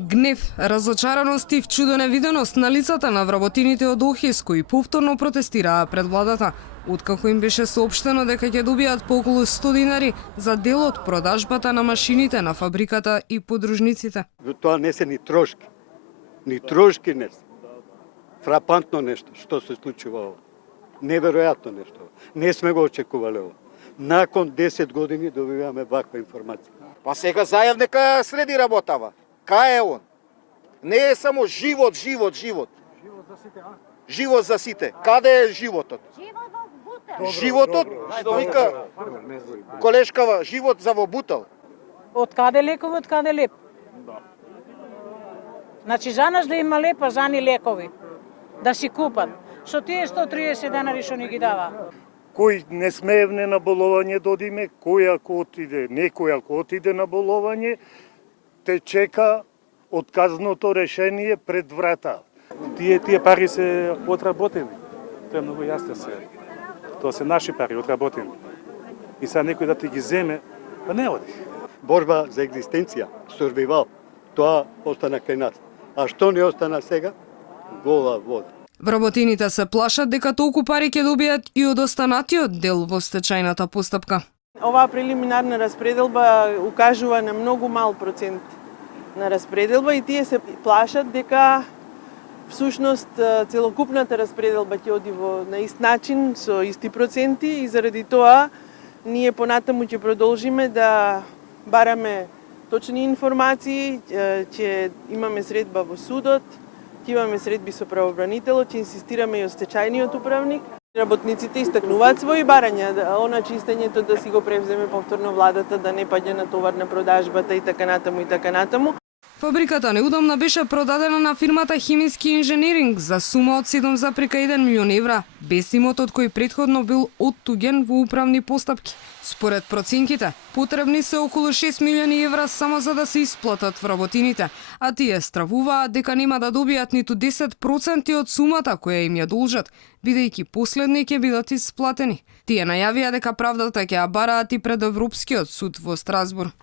Гнев, разочараност и вчудо невиденост на лицата на вработините од Охрид кои повторно протестираа пред владата, откако им беше соопштено дека ќе добијат по околу 100 динари за дел од продажбата на машините на фабриката и подружниците. Тоа не се ни трошки. Ни трошки не се. Фрапантно нешто што се случува ова. Неверојатно нешто. Не сме го очекувале ова. Након 10 години добиваме ваква информација. Па сега зајав нека среди работава. Кај е он? Не е само живот. Живот за сите, а? Живот за сите. Каде е животот? Животот, што вика колешкава, живот за во бутал. Од каде лекови, од каде леп? Значи, жанаш да има лепа, жани лекови. Да си купат. Што тие 130 денари што ни ги дава? Кој не смеевне на боловање додиме, кој ако отиде, некој ако отиде на боловање, те чека отказното решение пред врата. Тие пари се отработени. Тоа е многу јасно се. Тоа се наши пари отработени. И сега некој да ти ги земе, па не оди. Борба за екзистенција, сурвивал, тоа остана кај нас. А што не остана сега? Гола вода. Вработините се плашат дека толку пари ќе добијат и од останатиот дел во стечајната постапка. Оваа прелиминарна распределба укажува на многу мал процент на распределба и тие се плашат дека всушност целокупната распределба ќе оди на ист начин со исти проценти и заради тоа ние понатаму ќе продолжиме да бараме точни информации, ќе имаме средба во судот, ќе имаме средби со правобранителот, ќе инсистираме и од стечајниот управник. Работниците истакнуваат своји барања, она чистењето да си го превземе повторно владата, да не паѓа на товар на продажбата и така натаму и така натаму. Фабриката неудамна беше продадена на фирмата Хемиски инженеринг за сума од 7,1 милион евра, без имотот кој претходно бил оттуген во управни постапки. Според проценките, потребни се околу 6 милиони евра само за да се исплатат вработините, а тие стравуваат дека нема да добијат ниту 10% од сумата која им ја должат, бидејќи последни ќе бидат исплатени. Тие најавија дека правдата ќе ја бараат и пред Европскиот суд во Страсбург.